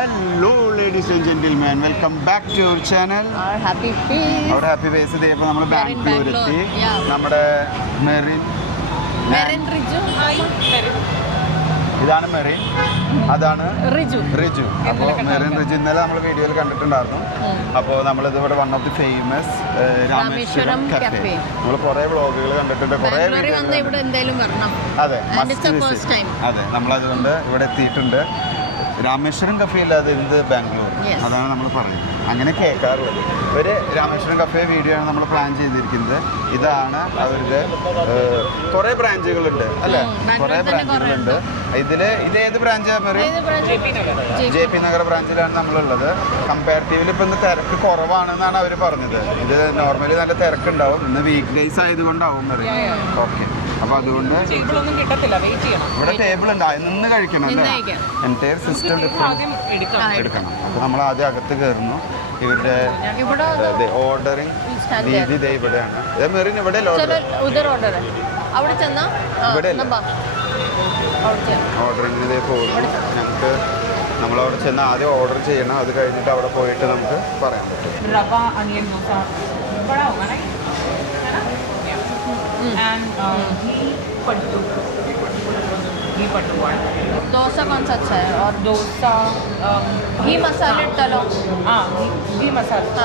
Hello ladies and gentlemen, welcome back to our channel. Our happy face. Our happy face day ഇപ്പോൾ നമ്മൾ ബാംഗ്ലൂർ എത്തി. നമ്മുടെ മെറിൻ റിജു. ഇതാണ് മെറിൻ, അതാണ് റിജു. അപ്പോൾ മെറിൻ റിജു ഇന്നലെ നമ്മൾ വീഡിയോയിൽ കണ്ടിട്ടുണ്ടായിരുന്നു. അപ്പോൾ നമ്മളിത് ഇവിടെ one of the famous Rameswaram cafe. നമ്മൾ കുറേ വ്ളോഗുകൾ കണ്ടിട്ടുണ്ട്, കുറേ ഇവിടെ എന്തായാലും വരണം. അതെ, അതെ, നമ്മളതുകൊണ്ട് ഇവിടെ എത്തിയിട്ടുണ്ട്. രാമേശ്വരം കഫേ ഇല്ലാതെ എന്ത് ബാംഗ്ലൂർ, അതാണ് നമ്മൾ പറയുന്നത്. അങ്ങനെ കേൾക്കാറുള്ളത്. ഒരു രാമേശ്വരം കഫേ വീഡിയോ ആണ് നമ്മൾ പ്ലാൻ ചെയ്തിരിക്കുന്നത്. ഇതാണ് അവരുടെ കുറേ ബ്രാഞ്ചുകളുണ്ട് അല്ലേ, കുറേ ബ്രാഞ്ചുകളുണ്ട്. ഇത് ഏത് ബ്രാഞ്ചാണ്? ജെ പി നഗർ ബ്രാഞ്ചിലാണ് നമ്മളുള്ളത്. കമ്പാരിറ്റീവ്ലി ഇപ്പം ഇന്ന് തിരക്ക് കുറവാണെന്നാണ് അവർ പറഞ്ഞത്. ഇത് നോർമലി നല്ല തിരക്കുണ്ടാവും, ഇന്ന് വീക്ക് ഡേയ്സ് ആയതുകൊണ്ടാവും പറയും. ഓക്കെ, അപ്പോൾ അതുകൊണ്ട് ഇവിടെ ടേബിൾ ഉണ്ട്, നിന്ന് കഴിക്കണം അല്ലേ? എൻറ്റയർ സിസ്റ്റം എടുക്കണം. അപ്പോൾ നമ്മൾ ആദ്യം അകത്ത് കയറുന്നു. ഇവരുടെ ഓർഡറിങ് രീതി ഇതേ ഇവിടെയാണ്. മെറിൻ ഇവിടെ ഓർഡറിങ് ഇതേ പോകുന്നു. ഞങ്ങൾക്ക് നമ്മളവിടെ ചെന്ന് ആദ്യം ഓർഡർ ചെയ്യണം, അത് കഴിഞ്ഞിട്ട് അവിടെ പോയിട്ട് നമുക്ക് പറയാൻ പറ്റും. डोसा कौन सा अच्छा है? और डोसा घी मसाले तलो. हाँ, घी मसाला.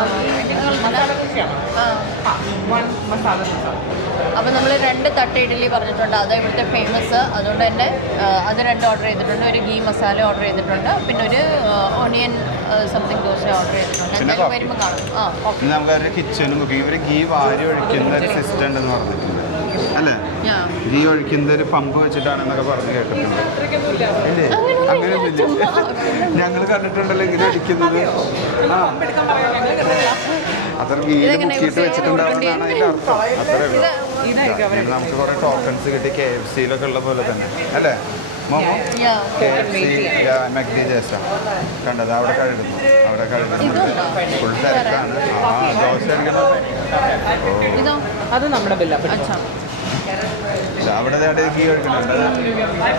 അപ്പോൾ നമ്മൾ 2 തട്ട് ഇഡ്ഡലി പറഞ്ഞിട്ടുണ്ട്, അത് ഇവിടുത്തെ ഫേമസ്. അതുകൊണ്ട് തന്നെ അത് 2 ഓർഡർ ചെയ്തിട്ടുണ്ട്. ഒരു ഗീ മസാല ഓർഡർ ചെയ്തിട്ടുണ്ട്, പിന്നെ ഒരു ഓണിയൻ സംതിങ് ദോശ ഓർഡർ ചെയ്തിട്ടുണ്ട്. എന്തായാലും വരുമ്പോൾ കാണും. നമുക്ക് കിച്ചണും കുക്കിംഗ് ഒരു ഗീ വാരി ഒഴിക്കുന്ന ഒരു സിസ്റ്റം ഉണ്ടെന്ന് പറഞ്ഞിട്ടുണ്ട് അല്ലേ? ഗീ ഒഴിക്കുന്ന ഒരു പമ്പ് വെച്ചിട്ടാണെന്നൊക്കെ പറഞ്ഞ് കേട്ടിട്ടുണ്ട്. ഇല്ലേ, അങ്ങനെയൊന്നുമില്ല. ഞങ്ങൾ കണ്ടിട്ടുണ്ടല്ലോ ഇങ്ങനെ ഒഴിക്കുന്നത്. അത്ര ഗീയിൽ മുക്കിയിട്ട് വെച്ചിട്ടുണ്ടാവുന്നതാണ് അതിൻ്റെ അർത്ഥം. അത്രേ ഉള്ളൂ. നമുക്ക് കുറേ ടോക്കൺസ് കിട്ടി, KFC-യിലൊക്കെ ഉള്ള പോലെ തന്നെ അല്ലേ മോമോ? KFC മെക്ഡി ജേസ കണ്ടത് അവിടെ കഴുകുന്നുണ്ട്. ഫുൾ തിരക്കാണ്. ദോശ അത് നമ്മുടെ ബില്ല. അവിടെ ഗീ ഒഴിക്കുന്നുണ്ട്.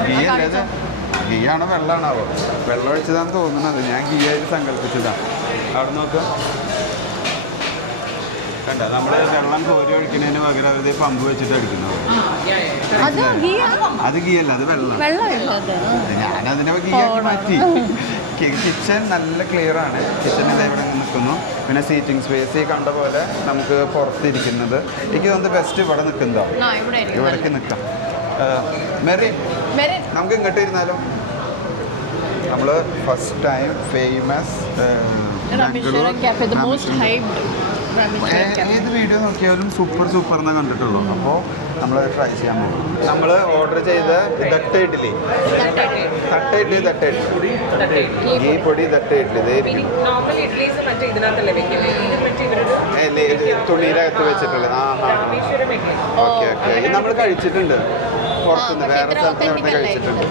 ഗീ അല്ലേ, ഗീ ആണോ വെള്ളമാണാവോ? വെള്ളം ഒഴിച്ചതാണെന്ന് തോന്നുന്നത്. ഞാൻ ഗീ ആയിട്ട് സങ്കല്പിച്ചതാണ്. അവിടെ നോക്കാം, കണ്ട നമ്മൾ വെള്ളം കോരി ഒഴിക്കുന്നതിന് പകരം അവർ പമ്പ് വെച്ചിട്ട് അടിക്കുന്നു. അത് ഗീ അല്ല, അത് വെള്ളം. ഞാനതിനെ ഗീ ആക്കി മാറ്റി. കിച്ചൺ നല്ല ക്ലിയർ ആണ്. കിച്ചൺ ഇവിടെ നിൽക്കുന്നു. പിന്നെ സീറ്റിംഗ് സ്പേസ് ഈ കണ്ട പോലെ നമുക്ക് പുറത്തിരിക്കുന്നത്. എനിക്ക് തോന്നുന്നത് ബെസ്റ്റ് ഇവിടെ നിൽക്കുന്നതോ, ഇവിടേക്ക് നിൽക്കാം. മെറി, നമുക്ക് ഇങ്ങോട്ട് ഇരുന്നാലും. നമ്മൾ ഫസ്റ്റ് ടൈം ഫേമസ് ഏത് വീഡിയോ നോക്കിയാലും സൂപ്പർ എന്നാ കണ്ടിട്ടുള്ളൂ. അപ്പോൾ നമ്മൾ ട്രൈ ചെയ്യാൻ പോകും. നമ്മൾ ഓർഡർ ചെയ്ത തട്ട് ഇഡ്ഡലി, ഗീ പൊടി തട്ട് ഇഡ്ഡലി തുണിയിലകത്ത് വെച്ചിട്ടുള്ളത്. ഓക്കെ, ഇത് നമ്മൾ കഴിച്ചിട്ടുണ്ട് പുറത്തുനിന്ന്, വേറെ സ്ഥലത്ത് നിന്ന് കഴിച്ചിട്ടുണ്ട്.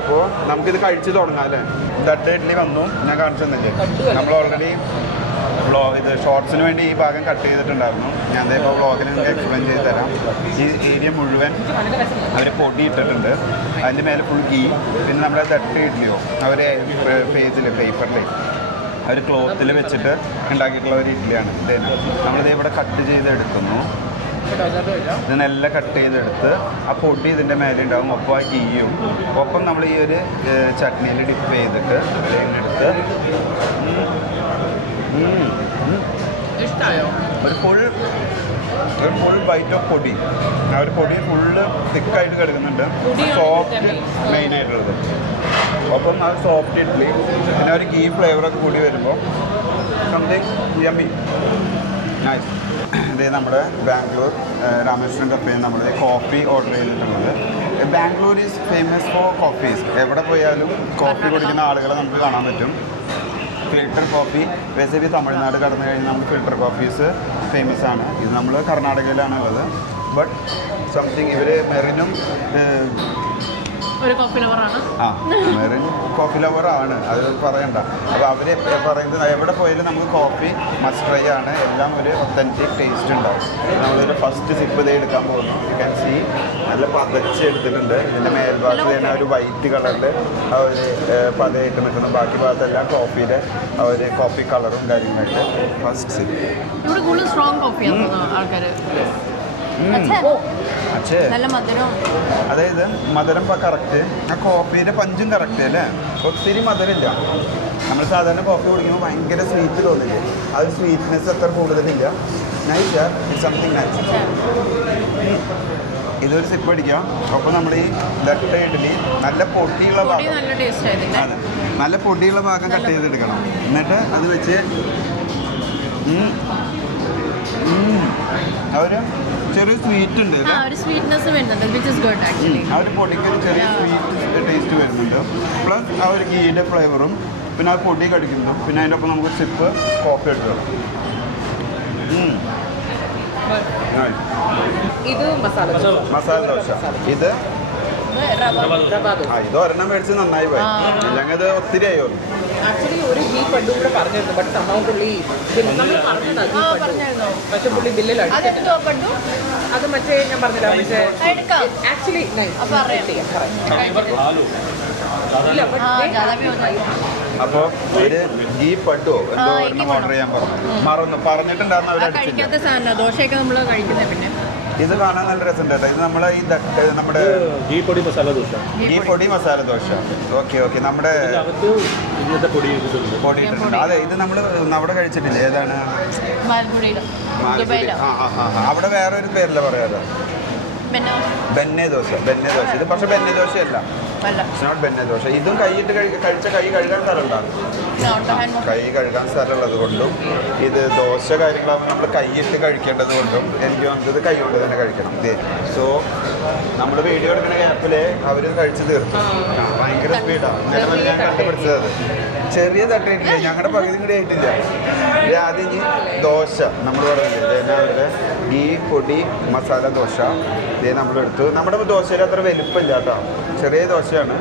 അപ്പോൾ നമുക്കിത് കഴിച്ച് തുടങ്ങാം അല്ലേ? തട്ട് ഇഡ്ഡലി വന്നു, ഞാൻ കാണിച്ചു തന്നില്ലേ. നമ്മൾ ഓൾറെഡി ഇത് ഷോർട്സിന് വേണ്ടി ഈ ഭാഗം കട്ട് ചെയ്തിട്ടുണ്ടായിരുന്നു. ഞാൻ ഇപ്പോൾ വ്ളോഗിൽ നിങ്ങൾക്ക് എക്സ്പ്ലെയിൻ ചെയ്ത് തരാം. ഈ ഏരിയ മുഴുവൻ അവർ പൊടി ഇട്ടിട്ടുണ്ട്. അതിൻ്റെ മേലെ ഫുൾ ഗീ. പിന്നെ നമ്മുടെ തട്ട് ഇഡ്ഡലിയോ അവർ പേജിൽ പേപ്പറിൽ അവർ ക്ലോത്തിൽ വെച്ചിട്ട് ഉണ്ടാക്കിയിട്ടുള്ള ഒരു ഇഡ്ഡലിയാണ്. നമ്മളിത് ഇവിടെ കട്ട് ചെയ്തെടുക്കുന്നു. ഇതിനെല്ലാം കട്ട് ചെയ്തെടുത്ത് ആ പൊടി ഇതിൻ്റെ മേലെ ഉണ്ടാകും. ഒപ്പം ആ ഗീയും ഒപ്പം നമ്മൾ ഈ ഒരു ചട്നിയിൽ ഡിപ്പ് ചെയ്തിട്ട് എടുത്ത് ഒരു ഫുൾ ബൈറ്റ് ഓഫ് പൊടി. ആ ഒരു പൊടി ഫുള്ള് തിക്കായിട്ട് കിടക്കുന്നുണ്ട്. സോഫ്റ്റ് മെയിനായിട്ടുള്ളത്. ഒപ്പം ആ സോഫ്റ്റ് ഇഡ്ഡലി, പിന്നെ ഒരു ഗീ ഫ്ലേവറൊക്കെ കൂടി വരുമ്പോൾ സംതിങ് യമ്മി നൈസ്. ഇതേ നമ്മുടെ ബാംഗ്ലൂർ രാമേശ്വരം കഫേയിൽ നമ്മൾ കോഫി ഓർഡർ ചെയ്തിട്ടുള്ളത്. Bangalore is famous for coffees. എവിടെ പോയാലും കോഫി കുടിക്കുന്ന ആളുകളെ നമുക്ക് കാണാൻ പറ്റും. ഫിൽട്ടർ കോഫി ബേസിക്കലി തമിഴ്നാട് കടന്നു കഴിഞ്ഞാൽ നമുക്ക് ഫിൽട്ടർ കോഫീസ് ഫേമസ് ആണ്. ഇത് നമ്മൾ കർണാടകയിലാണ് ഉള്ളത്. ബട്ട് സംതിങ് ഇവർ മെറിനും ഒരു കോഫി ലവറാണ്. ആ മെറിൻ കോഫി ലവറാണ്, അത് പറയണ്ട. അപ്പോൾ അവർ പറയുന്നത് എവിടെ പോയാലും നമുക്ക് കോഫി മസ്റ്റ് ട്രൈ ആണ്, എല്ലാം ഒരു ഒത്തൻറ്റിക് ടേസ്റ്റ് ഉണ്ടാവും. നമ്മളൊരു ഫസ്റ്റ് സിപ്പ് ഇതേ എടുക്കാൻ പോകുന്നു. യു ക്യാൻ സീ നല്ല പതച്ച് എടുത്തിട്ടുണ്ട്. ഇതിൻ്റെ മേൽഭാഗത്ത് തന്നെ ഒരു വൈറ്റ് കളറിൽ ആ ഒരു പതയായിട്ട് നിൽക്കുന്നു. ബാക്കി ഭാഗത്തെല്ലാം കോഫിയുടെ ആ ഒരു കോഫി കളറും കാര്യങ്ങളായിട്ട്. ഫസ്റ്റ് സിപ്പ് ഇവിടെ കൂടുതൽ സ്ട്രോങ് കോഫിയാണ് ആൾക്കാർ. നല്ല മധുരം, അതായത് മധുരം കറക്റ്റ്, ആ കോഫിയുടെ പഞ്ചും കറക്റ്റ് അല്ലേ. ഒത്തിരി മധുരമില്ല. നമ്മൾ സാധാരണ കോഫി കുടിക്കുമ്പോൾ ഭയങ്കര സ്വീറ്റ് തോന്നില്ലേ, ആ ഒരു സ്വീറ്റ്നെസ് അത്ര കൂടുതലില്ല. Nice, it's something nice. ഇതൊരു സിപ്പ് അടിക്കാം. അപ്പോൾ നമ്മൾ ഈ ദട്ട ഇഡ്ഡലി നല്ല പൊടിയുള്ള ഭാഗം, അതെ നല്ല പൊടിയുള്ള ഭാഗം കട്ട് ചെയ്തെടുക്കണം. എന്നിട്ട് അത് വെച്ച് ഒരു ചെറിയ സ്വീറ്റ് ഉണ്ട്, ആ ഒരു പൊടിക്ക് ഒരു ചെറിയ സ്വീറ്റ് ടേസ്റ്റ് വരുന്നുണ്ട്. പ്ലസ് ആ ഒരു ഗീയുടെ ഫ്ലേവറും പിന്നെ ആ പൊടി കടിക്കുന്നതും പിന്നെ അതിൻ്റെ ഒപ്പം നമുക്ക് സിപ്പ് കോഫി എടുക്കണം. ഇത് മസാല ദോശ. ഇത് ഇത് ഒരെണ്ണം മേടിച്ച് നന്നായി പോയി, ഇല്ലെങ്കിൽ അത് ഒത്തിരി ആയോ. ആക്ച്വലി ഒരു ഗീ പഡും കൂടെ പറഞ്ഞിരുന്നു, ബട്ട് സംഭവം പുള്ളി നമ്മൾ പറഞ്ഞതാ പക്ഷെ പുള്ളി ബില്ലിൽ അത് മറ്റേ ഞാൻ പറഞ്ഞില്ല മറ്റേ ആക്ച്വലി അപ്പോൾ ഒരു ഗീ പഡോ എന്തോ ഒരെണ്ണം ഓർഡർ ചെയ്യാൻ പറഞ്ഞു, പറഞ്ഞിട്ടുണ്ടായിരുന്നു അവരടിച്ചില്ല. ദോശയൊക്കെ നമ്മൾ കഴിക്കുന്നത്. പിന്നെ ഇത് കാണാൻ നല്ല രസമുണ്ട് കേട്ടോ. ഇത് നമ്മളെ ഈ നമ്മുടെ ഗീ പൊടി മസാല ദോശ. ഗീ പൊടി മസാല ദോശ. ഓക്കെ ഓക്കെ, നമ്മുടെ പൊടി ഇട്ടിട്ടുണ്ട്. അതെ, ഇത് നമ്മൾ അവിടെ കഴിച്ചിട്ടില്ല. ഏതാണ്? അവിടെ വേറെ ഒരു പേരല്ല പറയാറ്, ബെന്നെ ദോശ. ബെന്നെ ദോശ. ഇത് പക്ഷെ ബെന്നെ ദോശയല്ല, ഇറ്റ്സ് നോട്ട് ബെന്നെ ദോശ. ഇതും കൈയിട്ട് കഴിച്ച കൈ കഴുകാൻ സ്ഥലമുണ്ടാകും, കൈ കഴുകാൻ സ്ഥലമുള്ളത് കൊണ്ടും ഇത് ദോശ കാര്യങ്ങളാകുമ്പോൾ നമ്മൾ കൈയിട്ട് കഴിക്കേണ്ടത് കൊണ്ടും എനിക്ക് വന്നത് കൈ കൊണ്ട് തന്നെ കഴിക്കണം. ഇതേ സോ നമ്മൾ വീഡിയോ എടുക്കുന്ന ഗ്യാപ്പിൽ അവർ കഴിച്ച് തീർത്തു. ഭയങ്കര സ്പീഡാണ്. നിലവിൽ ഞാൻ കണ്ടുപിടിച്ചത് അത് ചെറിയ തട്ടിയിട്ടില്ല, ഞങ്ങളുടെ പകുതി കൂടി ആയിട്ടില്ല. ആദ്യം ഇനി ദോശ നമ്മൾ പറഞ്ഞില്ലേ, അവരുടെ ഈ പൊടി മസാല ദോശ ഇതേ നമ്മളെടുത്തു. നമ്മുടെ ദോശയിൽ അത്ര വലുപ്പമില്ല കേട്ടോ, ചെറിയ ദോശയാണ്.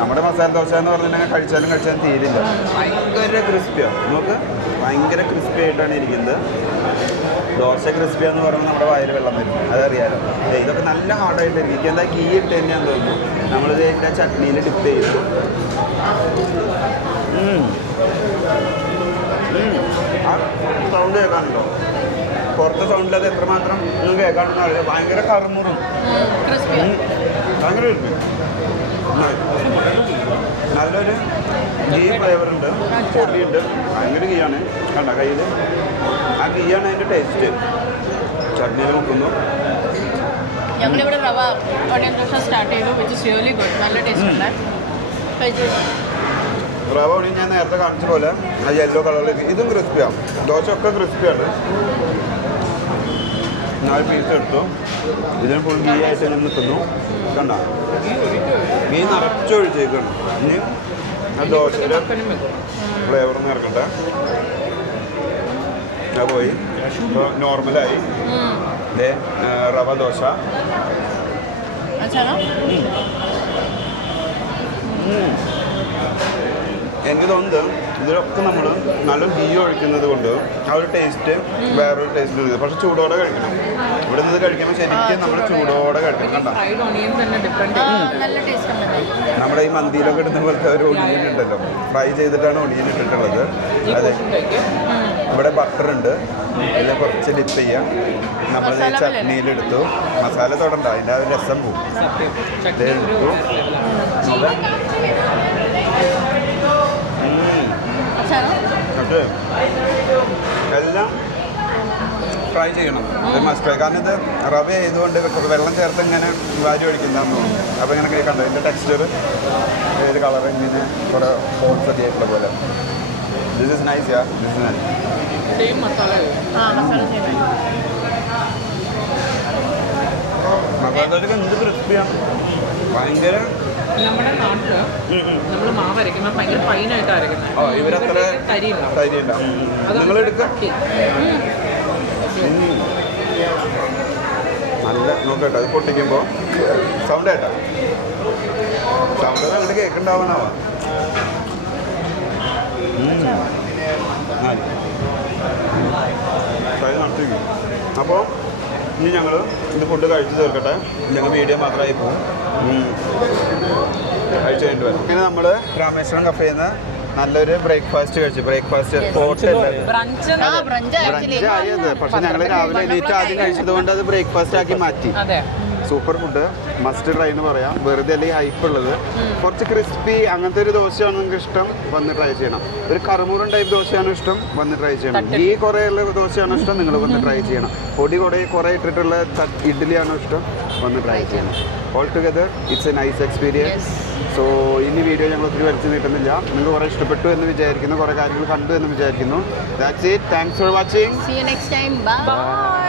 നമ്മുടെ മസാല ദോശ എന്ന് പറഞ്ഞിട്ടുണ്ടെങ്കിൽ കഴിച്ചാലും തീരില്ല. ഭയങ്കര ക്രിസ്പിയാണ്, നമുക്ക് ഭയങ്കര ക്രിസ്പി ആയിട്ടാണ് ഇരിക്കുന്നത്. ദോശ ക്രിസ്പിയാന്ന് പറയുമ്പോൾ നമ്മുടെ വായിൽ വെള്ളം വരും, അതറിയാലോ. ഇതൊക്കെ നല്ല ഹാർഡായിട്ട് എനിക്ക് എന്താ ഗീ ഇട്ട് തന്നെയാന്ന് തോന്നുന്നു. നമ്മളിത് എൻ്റെ ചട്നിയിൽ ഡിപ്പ് ചെയ്തു. ആ സൗണ്ട് കേൾക്കാനുണ്ടോ? പുറത്തെ സൗണ്ടിൽ അത് എത്രമാത്രം നിങ്ങൾക്ക് കേൾക്കാണെന്ന് അറിയില്ല. ഭയങ്കര കറുമുറും, ഭയങ്കര ക്രിസ്പി. നല്ലൊരു ഗീ ഫ്ലേവറുണ്ട്, പൊടിയുണ്ട്, ഭയങ്കര ഗീയാണ്. കണ്ട കയ്യിൽ ആ ഗീയാണ് അതിൻ്റെ ടേസ്റ്റ്. ചട്നിയിൽ മുക്കുന്നു. ഞങ്ങളിവിടെ റവ ഓണിയൻ ദോശ സ്റ്റാർട്ട് ചെയ്തു, വിച്ച് ഇസ് റിയലി ഗുഡ്. നല്ല ടേസ്റ്റ് ഉണ്ട്. റവ ഓണിയൻ ഞാൻ നേരത്തെ കാണിച്ച പോലെ ആ യെല്ലോ കളറിൽ ഇതും ക്രിസ്പിയാണ്. ദോശ ഒക്കെ ക്രിസ്പിയാണ്. 4 പീസ് എടുത്തു. ഇതിന് ഫുൾ ഗീ ആയിട്ട് ഞാൻ നിൽക്കുന്നു. കണ്ട ഗീ നിറച്ചൊഴിച്ചേക്കാണ്. ഇനി ആ ദോശയുടെ ഫ്ലേവറും ഇറക്കട്ടെ. ഞാൻ പോയി നോർമലായി. റവ ദോശ എനിക്ക് തോന്നുന്നത് ഇതിലൊക്കെ നമ്മൾ നല്ല ഗീ ഒഴിക്കുന്നത് കൊണ്ട് ആ ഒരു ടേസ്റ്റ് വേറൊരു ടേസ്റ്റ് ഉണ്ട്. പക്ഷെ ചൂടോടെ കഴിക്കണം. ഇവിടെ നിന്ന് കഴിക്കുമ്പോൾ ശരിക്കും നമ്മൾ ചൂടോടെ കഴിക്കണം. കണ്ട നമ്മുടെ ഈ മന്തിയിലൊക്കെ ഇടുന്ന പോലത്തെ ഒരു ഒണിയൻ ഉണ്ടല്ലോ, ഫ്രൈ ചെയ്തിട്ടാണ് ഒണിയൻ ഇട്ടിട്ടുള്ളത്. അതെ, ഇവിടെ ബട്ടറുണ്ട്, ഇതിൽ കുറച്ച് ഡിപ്പ് ചെയ്യാം. നമ്മൾ ചട്നിയിലെടുത്തു. മസാല തൊടണ്ട, അതിൻ്റെ ആ ഒരു രസം പോകും. ഇതെടുത്തു. എല്ലാം ഫ്രൈ ചെയ്യണം, ഇത് മസ്റ്റ് ഫ്രൈ. കാരണം ഇത് റവ ചെയ്തുകൊണ്ട് വെള്ളം ചേർത്ത് ഇങ്ങനെ വാരി ഒഴിക്കുന്നതാണെന്ന് തോന്നുന്നു. അപ്പോൾ ഇങ്ങനെ കണ്ടോ ഇതിൻ്റെ ടെക്സ്ചർ, ഒരു കളർ ഇങ്ങനെ കുറേ ഹോൾസ് ഒക്കെ ആയിട്ടുള്ള പോലെ. This is nice. Yeah, this is nice. Masala ദോശക്ക് എന്ത് ക്രിസ്പിയാണ്, ഭയങ്കര. നമ്മുടെ നാട്ടില് നമ്മൾ മാവ് അരയ്ക്കുമ്പോൾ ഭയങ്കര ഫൈനായിട്ട് അരയ്ക്കുന്നത്. ഇവരത്ര തരിയുണ്ട. നിങ്ങളെടുക്കുക നല്ല നോക്കട്ടെ. അത് പൊട്ടിക്കുമ്പോൾ സൗണ്ട് കേട്ടോ. സൗണ്ട് അങ്ങോട്ട് കേൾക്കുന്നുണ്ടാവണാവാ. അപ്പോൾ ഇനി ഞങ്ങൾ ഇത് ഫുഡ് കഴിച്ച് തീർക്കട്ടെ. ഞങ്ങൾ വീഡിയോ മാത്രമായി പോകും. കഴിച്ച് കഴിഞ്ഞിട്ട് വരും. പിന്നെ നമ്മൾ രാമേശ്വരം കഫേയിൽ നിന്ന് നല്ലൊരു ബ്രേക്ക്ഫാസ്റ്റ് കഴിച്ചു. ബ്രേക്ക്ഫാസ്റ്റ് ബ്രഞ്ച് ആയത്, പക്ഷെ ഞങ്ങൾ രാവിലെ എണീറ്റ് ആദ്യം കഴിച്ചത് കൊണ്ട് അത് ബ്രേക്ക്ഫാസ്റ്റ് ആക്കി മാറ്റി. അതെ, സൂപ്പർ ഫുഡ്, മസ്റ്റ് ട്രൈ എന്ന് പറയാം. വെറുതെ അല്ലെങ്കിൽ ഹൈപ്പ് ഉള്ളത്, കുറച്ച് ക്രിസ്പി അങ്ങനത്തെ ഒരു ദോശയാണ് നിങ്ങൾക്ക് ഇഷ്ടം, വന്ന് ട്രൈ ചെയ്യണം. ഒരു കറുമുറൻ ടൈപ്പ് ദോശയാണ് ഇഷ്ടം, വന്ന് ട്രൈ ചെയ്യണം. ഗീ കുറേ ഉള്ള ദോശയാണ് ഇഷ്ടം, നിങ്ങൾ വന്ന് ട്രൈ ചെയ്യണം. പൊടി കുറേ ഇട്ടിട്ടുള്ള ഇഡ്ഡലിയാണോ ഇഷ്ടം, വന്ന് ട്രൈ ചെയ്യണം. All together it's A nice experience. So ഇനി വീഡിയോ ഞങ്ങൾ ഒത്തിരി വലിച്ചു നീട്ടുന്നില്ല. നിങ്ങൾക്ക് കുറേ ഇഷ്ടപ്പെട്ടു എന്ന് വിചാരിക്കുന്നു, കുറേ കാര്യങ്ങൾ കണ്ടു എന്ന് വിചാരിക്കുന്നു. That's it. Thanks for watching. See you next time. Bye.